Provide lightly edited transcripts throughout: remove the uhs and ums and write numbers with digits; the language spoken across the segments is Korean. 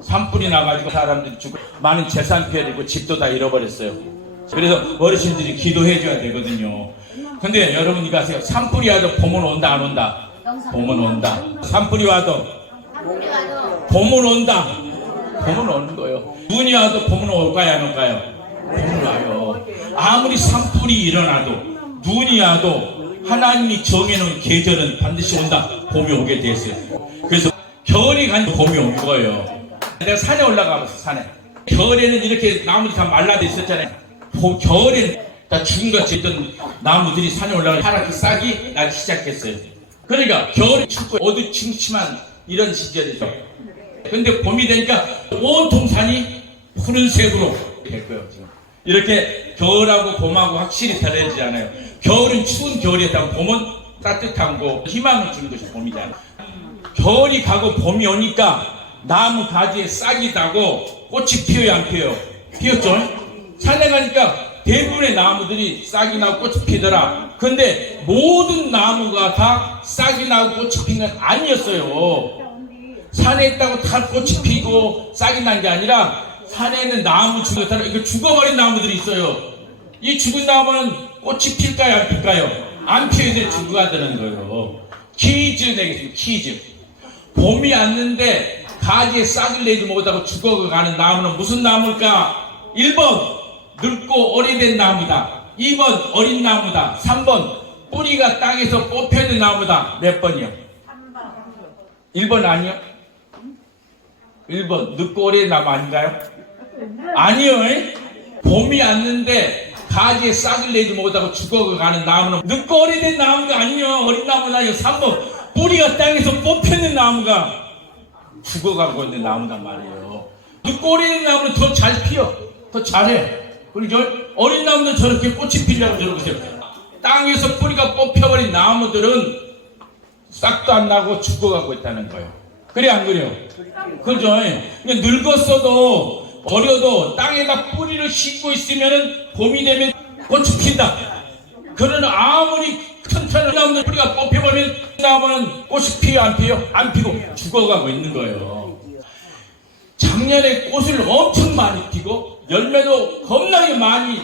산불이 나가지고 사람들이 죽고 많은 재산 피해를 집도 다 잃어버렸어요. 그래서 어르신들이 기도해 줘야 되거든요. 근데 여러분 이거 아세요? 산불이 와도 봄은 온다 안 온다? 봄은 온다. 산불이 와도 봄은 온다. 봄은 오는 거예요. 눈이 와도 봄은 올까요 안 올까요? 봄은 와요. 아무리 산불이 일어나도 눈이 와도 하나님이 정해놓은 계절은 반드시 온다. 봄이 오게 됐어요. 그래서 겨울이 가니 봄이 온 거예요. 내가 산에 올라가봤어. 산에 겨울에는 이렇게 나무들이 다 말라져 있었잖아요. 겨울에는 다 죽은같이 있던 나무들이 산에 올라가서 파랗게 싹이 나기 시작했어요. 그러니까 겨울이 춥고 어두침침한 이런 시절이죠. 근데 봄이 되니까 온통 산이 푸른색으로 될 거예요. 지금 이렇게 겨울하고 봄하고 확실히 다르지 않아요. 겨울은 추운 겨울이었다고 봄은 따뜻한 거 희망을 주는 것이 봄이잖아요. 겨울이 가고 봄이 오니까 나무 가지에 싹이 나고 꽃이 피어요 안 피어요? 피었죠? 산에 가니까 대부분의 나무들이 싹이 나고 꽃이 피더라. 근데 모든 나무가 다 싹이 나고 꽃이 핀 건 아니었어요. 산에 있다고 다 꽃이 피고 싹이 난 게 아니라 산에는 나무 죽었다는 이거 죽어버린 나무들이 있어요. 이 죽은 나무는 꽃이 필까요 안 필까요? 안 피어야 돼. 죽어가는 거예요. 퀴즈 내겠습니다. 퀴즈. 봄이 왔는데 가지에 싹을 내지 못하고 죽어가는 나무는 무슨 나무일까? 1번 늙고 오래된 나무다. 2번 어린 나무다. 3번 뿌리가 땅에서 뽑혀있는 나무다. 몇 번이요? 1번 아니요? 1번 늙고 오래된 나무 아닌가요? 아니요. 봄이 왔는데 가지에 싹을 내지 못하고 죽어가는 나무는 늙고 오래된 나무가 아니요. 어린 나무는 아니요. 3번 뿌리가 땅에서 뽑혀있는 나무가 죽어가고 있는 나무단 말이에요. 늙고 오래된 나무는 더 잘 피어. 더 잘해. 그리고 어린 나무는 저렇게 꽃이 피려고 저러고 있어요. 땅에서 뿌리가 뽑혀버린 나무들은 싹도 안 나고 죽어가고 있다는 거예요. 그래 안 그래요? 그죠? 그러니까 늙었어도 어려도 땅에다 뿌리를 싣고 있으면은 봄이 되면 꽃이 핀다. 그러나 아무리 튼튼한 나무들 뿌리가 뽑혀버리면 나무는 꽃이 피어 안 피어? 안 피고 죽어가고 있는 거예요. 작년에 꽃을 엄청 많이 피고 열매도 겁나게 많이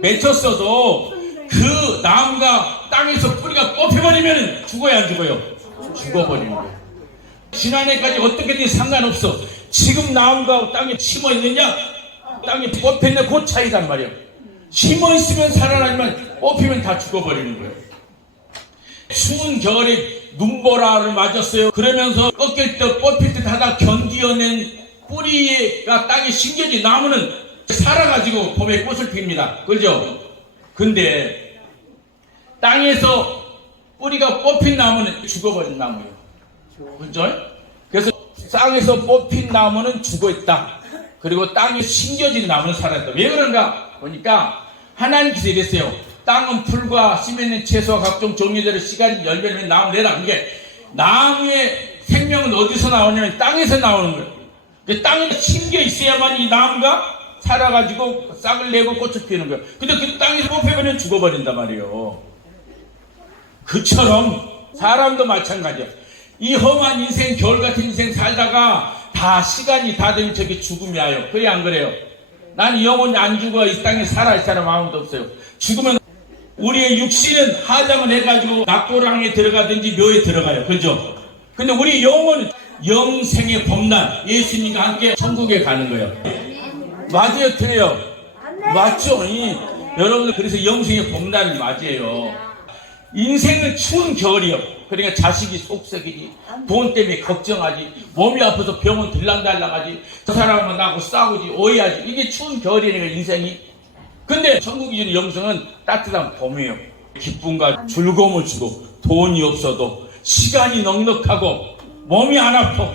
맺혔어도 그 나무가 땅에서 뿌리가 뽑혀버리면 죽어야 안 죽어요? 죽어버리는 거예요. 지난해까지 어떻게든 상관없어. 지금 나무가 땅에 심어 있느냐 땅에 뽑혀있는 그 차이란 말이에요. 심어 있으면 살아나지만 뽑히면 다 죽어버리는 거예요. 추운 겨울에 눈보라를 맞았어요. 그러면서 꺾일 때 뽑힐 때 다 견디어낸 뿌리가 땅에 심겨진 나무는 살아가지고 봄에 꽃을 핍니다. 그죠? 근데 땅에서 뿌리가 뽑힌 나무는 죽어버린 나무예요. 그죠? 그래서 땅에서 뽑힌 나무는 죽어있다. 그리고 땅에 심겨진 나무는 살아있다. 왜 그런가 보니까 하나님께서 이랬어요. 땅은 풀과 씨 맺는 채소와 각종 종류대로 시간이 열매를 나무 내라. 이게 나무의 생명은 어디서 나오냐면 땅에서 나오는 거예요. 그 땅에 심겨 있어야만 이 나무가 살아가지고 싹을 내고 꽃을 피우는 거예요. 근데 그 땅에서 뽑혀버리면 죽어버린단 말이에요. 그처럼 사람도 마찬가지야. 이 험한 인생, 겨울같은 인생 살다가 다 시간이 다 되면 저게 죽음이 와요. 그래 안 그래요? 난 영원히 안 죽어. 이 땅에 살아있을 사람 아무도 없어요. 죽으면 우리의 육신은 하장을 해가지고 낙고랑에 들어가든지 묘에 들어가요. 그죠? 근데 우리 영혼은 영생의 봄날 예수님과 함께 천국에 가는 거예요. 맞아요? 틀려요? 맞죠? 여러분들 그래서 영생의 봄날을 맞이해요. 인생은 추운 겨울이요. 그러니까 자식이 속썩이지, 돈 때문에 걱정하지, 몸이 아파서 병원 들랑달랑하지, 저 사람은 나하고 싸우지, 오해하지. 이게 추운 겨울이니까 인생이. 근데 천국이 주는 영생은 따뜻한 봄이에요. 기쁨과 즐거움을 주고 돈이 없어도 시간이 넉넉하고 몸이 안 아파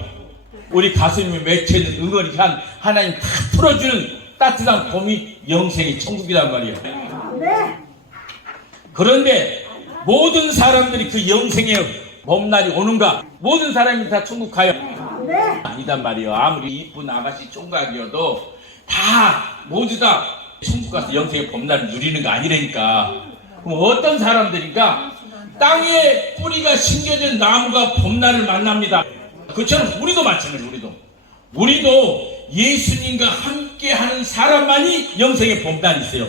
우리 가슴이 맺혀있는 응어리 한 하나님 다 풀어주는 따뜻한 봄이 영생이 천국이란 말이에요. 그런데 모든 사람들이 그 영생의 봄날이 오는가? 모든 사람이 다 천국 가요? 아니단 말이에요. 아무리 이쁜 아가씨 총각이어도 다 모두 다 천국 가서 영생의 봄날을 누리는 거 아니라니까. 그럼 어떤 사람들인가? 땅에 뿌리가 심겨진 나무가 봄날을 만납니다. 그처럼 우리도 마찬가지예요. 우리도 예수님과 함께하는 사람만이 영생의 본단이 있어요.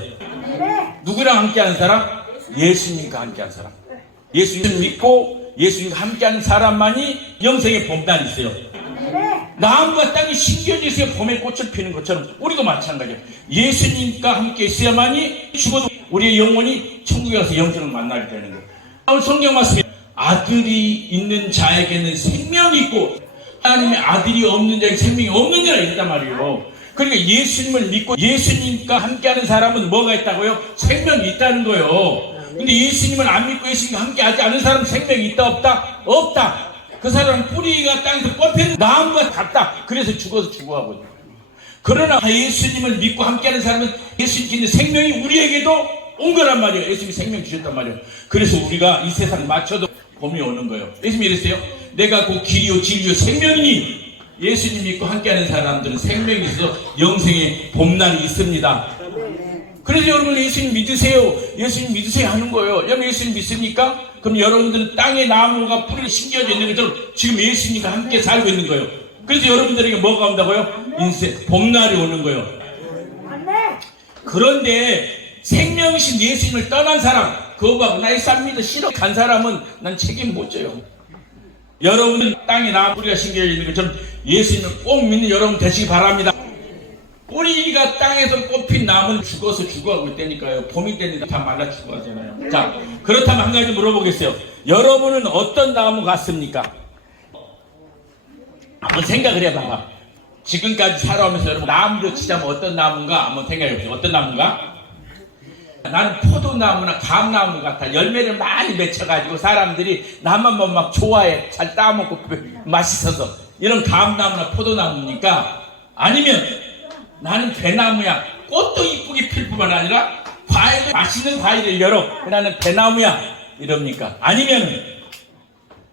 누구랑 함께하는 사람? 예수님과 함께하는 사람. 예수님 믿고 예수님과 함께하는 사람만이 영생의 본단이 있어요. 나무가 땅에 심겨져 있어야 봄에 꽃을 피는 것처럼 우리도 마찬가지예요. 예수님과 함께 있어야만이 죽어도 우리의 영혼이 천국에 가서 영생을 만나게 되는 거예요. 오늘 성경 말씀에 아들이 있는 자에게는 생명이 있고 하나님의 아들이 없는 자에게 생명이 없는 자가 있단 말이에요. 그러니까 예수님을 믿고 예수님과 함께하는 사람은 뭐가 있다고요? 생명이 있다는 거예요. 근데 예수님을 안 믿고 예수님과 함께하지 않은 사람은 생명이 있다 없다? 없다. 그 사람은 뿌리가 땅에서 꺾인 나무가 같다. 그래서 죽어서 죽어가고 있는 거예요. 그러나 예수님을 믿고 함께하는 사람은 예수님께 있는 생명이 우리에게도 온 거란 말이에요. 예수님이 생명 주셨단 말이에요. 그래서 우리가 이 세상 맞춰도 봄이 오는 거예요. 예수님이 이랬어요. 내가 그 길이요 진리요 생명이니 예수님 믿고 함께하는 사람들은 생명이 있어서 영생의 봄날이 있습니다. 그래서 여러분 예수님 믿으세요. 예수님 믿으세요 하는 거예요. 여러분 예수님 믿습니까? 그럼 여러분들은 땅에 나무가 뿌리를 심겨져 있는 것처럼 지금 예수님과 함께 살고 있는 거예요. 그래서 여러분들에게 뭐가 온다고요? 인생 봄날이 오는 거예요. 그런데 생명이신 예수님을 떠난 사람, 그거하고 나의 쌈 믿어 싫어 간 사람은 난 책임 못 져요. 여러분은 땅에 나무 뿌리가 심겨져 있는 것처럼 예수님을 꼭 믿는 여러분 되시기 바랍니다. 뿌리가 땅에서 뽑힌 나무는 죽어서 죽어가고 있다니까요. 봄이 되니까 다 말라 죽어가잖아요. 자, 그렇다면 한 가지 물어보겠어요. 여러분은 어떤 나무 같습니까? 한번 생각을 해봐봐. 지금까지 살아오면서 여러분 나무로 치자면 어떤 나무인가 한번 생각해보세요. 어떤 나무인가? 나는 포도나무나 감나무 같아. 열매를 많이 맺혀가지고 사람들이 나만 보면 막 좋아해. 잘 따먹고 맛있어서. 이런 감나무나 포도나무니까. 아니면 나는 배나무야. 꽃도 이쁘게 필 뿐만 아니라 과일을 맛있는 과일을 열어. 나는 배나무야. 이럽니까? 아니면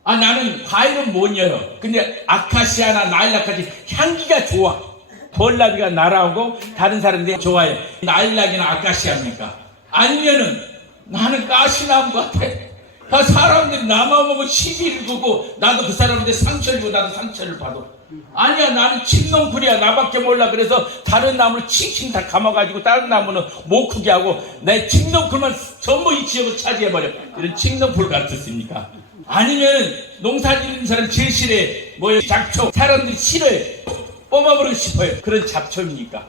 나는 과일은 못 열어. 근데 아카시아나 나일락까지 향기가 좋아. 벌나비가 날아오고 다른 사람들이 좋아해. 나일락이나 아카시아입니까? 아니면은 나는 가시나무 같아. 사람들이 나만 보고 시비를 두고 나도 그 사람한테 상처를 주고 나도 상처를 받아. 아니야 나는 칡넝쿨이야. 나밖에 몰라. 그래서 다른 나무를 칭칭 다 감아가지고 다른 나무는 못 크게 하고 내 칡넝쿨만 전부 이 지역을 차지해버려. 이런 칡넝쿨 같았습니까? 아니면 농사 짓는 사람 제일 싫어해. 뭐예요? 잡초. 사람들이 싫어해. 뽑아버리고 싶어요. 그런 잡초입니까?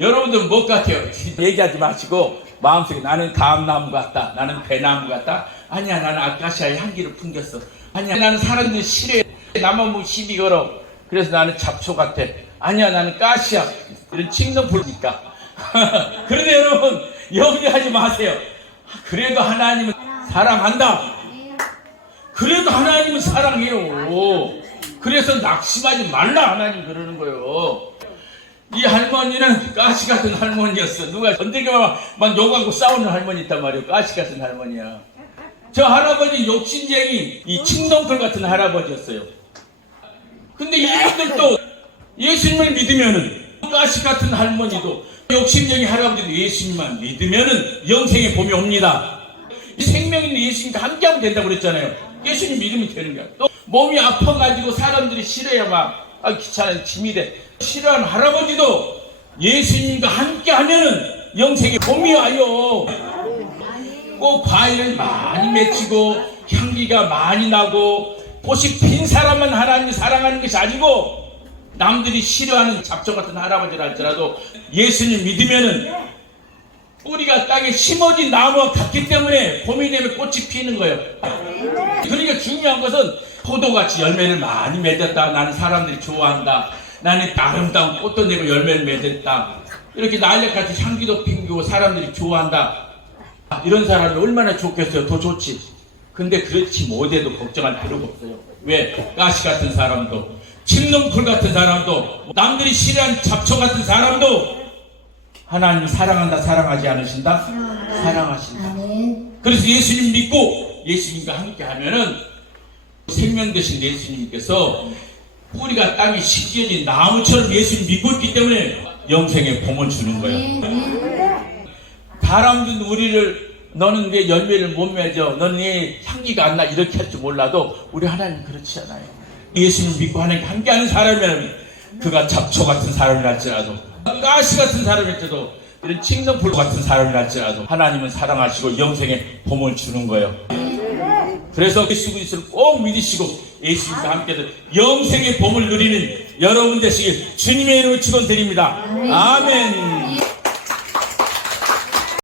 여러분들은 뭐 같아요? 얘기하지 마시고 마음속에 나는 감나무 같다. 나는 배나무 같다. 아니야 나는 아카시아의 향기를 풍겼어. 아니야 나는 사람들이 싫어해. 나만 보고 시비 걸어. 그래서 나는 잡초 같아. 아니야 나는 가시아. 이런 칡넝쿨입니까? 그런데 여러분 염려하지 마세요. 그래도 하나님은 사랑한다. 그래도 하나님은 사랑해요. 그래서 낙심하지 말라 하나님 그러는 거예요. 이 할머니는 가시 같은 할머니였어. 누가 건드리기만 막 욕하고 싸우는 할머니 있단 말이에요. 가시 같은 할머니야. 저 할아버지 욕심쟁이 이 칡넝쿨 같은 할아버지였어요. 근데 이분들도 예수님을 믿으면은 가시 같은 할머니도 욕심쟁이 할아버지도 예수님만 믿으면은 영생의 봄이 옵니다. 이 생명 있는 예수님과 함께하면 된다고 그랬잖아요. 예수님 믿으면 되는 거야. 또 몸이 아파가지고 사람들이 싫어야 막 귀찮아 짐이 돼. 싫어하는 할아버지도 예수님과 함께 하면은 영생의 봄이 와요. 꼭 과일을 많이 맺히고 향기가 많이 나고 꽃이 핀 사람만 하나님이 사랑하는 것이 아니고 남들이 싫어하는 잡초 같은 할아버지라 할지라도 예수님 믿으면은 뿌리가 땅에 심어진 나무와 같기 때문에 봄이 되면 꽃이 피는 거예요. 그러니까 중요한 것은 포도같이 열매를 많이 맺었다. 나는 사람들이 좋아한다. 나는 아름다운 꽃도 내고 열매를 맺었다. 이렇게 날렵같이 향기도 풍기고 사람들이 좋아한다. 이런 사람이 얼마나 좋겠어요. 더 좋지. 근데 그렇지 못해도 걱정할 필요가 없어요. 왜? 가시 같은 사람도 칡넝쿨 같은 사람도 남들이 싫어하는 잡초 같은 사람도 하나님 사랑한다 사랑하지 않으신다? 사랑하신다. 그래서 예수님 믿고 예수님과 함께 하면은 생명 되신 예수님께서 뿌리가 땅에 심겨진 나무처럼 예수님 믿고 있기 때문에 영생의 봄을 주는 거예요. 사람들은 우리를 너는 왜 열매를 못 맺어? 너는 왜 향기가 안 나? 이렇게 할 줄 몰라도 우리 하나님 그렇지 않아요. 예수님을 믿고 하나님과 함께하는 사람이라면 그가 잡초 같은 사람이랄지라도 가시 같은 사람일지라도 이런 칭덤불 같은 사람이랄지라도 하나님은 사랑하시고 영생의 봄을 주는 거예요. 그래서 예수 그리스도를 꼭 믿으시고 예수님과 함께 영생의 봄을 누리는 여러분 되시길 주님의 이름으로 축원드립니다. 아멘.